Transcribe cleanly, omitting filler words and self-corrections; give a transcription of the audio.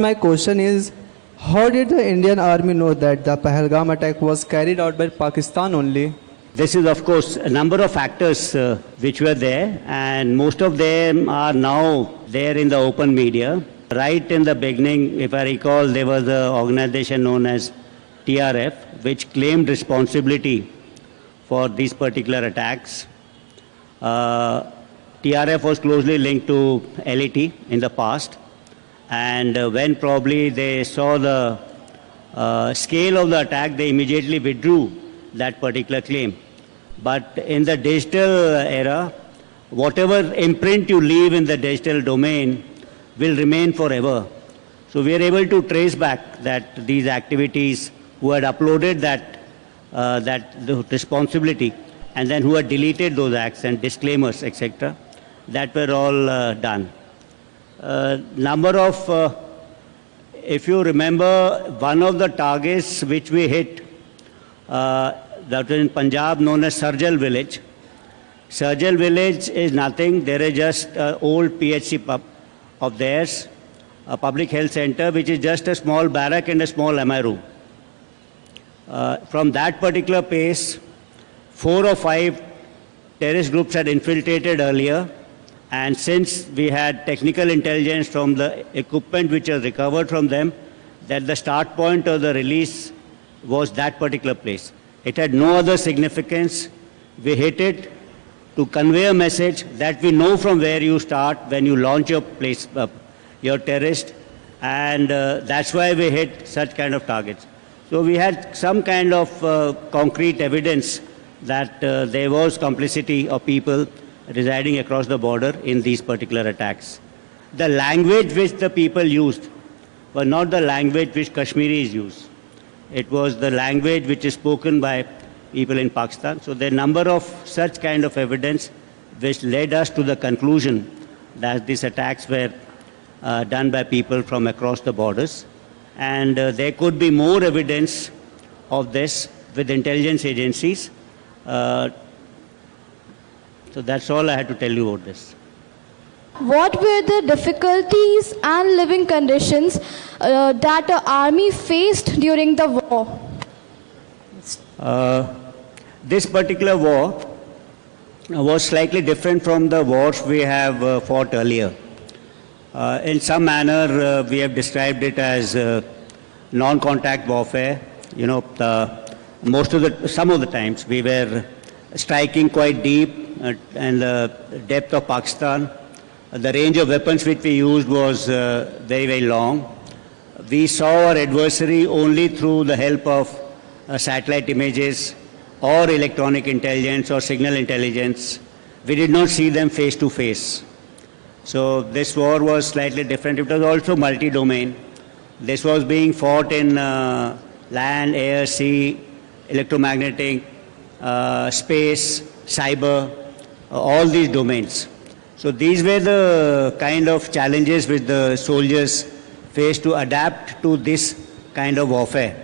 My question is, how did the Indian Army know that the Pahalgam attack was carried out by Pakistan only? This is, of course, a number of factors which were there, and most of them are now there in the open media. Right in the beginning, if I recall, there was an organization known as TRF, which claimed responsibility for these particular attacks. TRF was closely linked to LET in the past, and when probably they saw the scale of the attack, they immediately withdrew that particular claim. But in the digital era, whatever imprint you leave in the digital domain will remain forever. So we are able to trace back that these activities, who had uploaded the responsibility, and then who had deleted those acts and disclaimers, etc., that were all done. Number of, if you remember, one of the targets which we hit, that was in Punjab, known as Sarjal village. Sarjal village is nothing. There is just an old PHC of theirs, a public health center, which is just a small barrack and a small MI room. From that particular place, 4 or 5 terrorist groups had infiltrated earlier. And since we had technical intelligence from the equipment which was recovered from them, that the start point of the release was that particular place. It had no other significance. We hit it to convey a message that we know from where you start when you launch your your terrorist, and that's why we hit such kind of targets. So we had some kind of concrete evidence that there was complicity of people residing across the border in these particular attacks. The language which the people used was not the language which Kashmiris use. It was the language which is spoken by people in Pakistan. So there are a number of such kind of evidence which led us to the conclusion that these attacks were done by people from across the borders. And there could be more evidence of this with intelligence agencies. So that's all I had to tell you about this. What were the difficulties and living conditions that the army faced during the war? This particular war was slightly different from the wars we have fought earlier. In some manner, we have described it as non-contact warfare. You know, some of the times we were striking quite deep and the depth of Pakistan. The range of weapons which we used was very, very long. We saw our adversary only through the help of satellite images or electronic intelligence or signal intelligence. We did not see them face to face. So this war was slightly different. It was also multi-domain. This was being fought in land, air, sea, electromagnetic, space, cyber, all these domains. So these were the kind of challenges which the soldiers faced to adapt to this kind of warfare.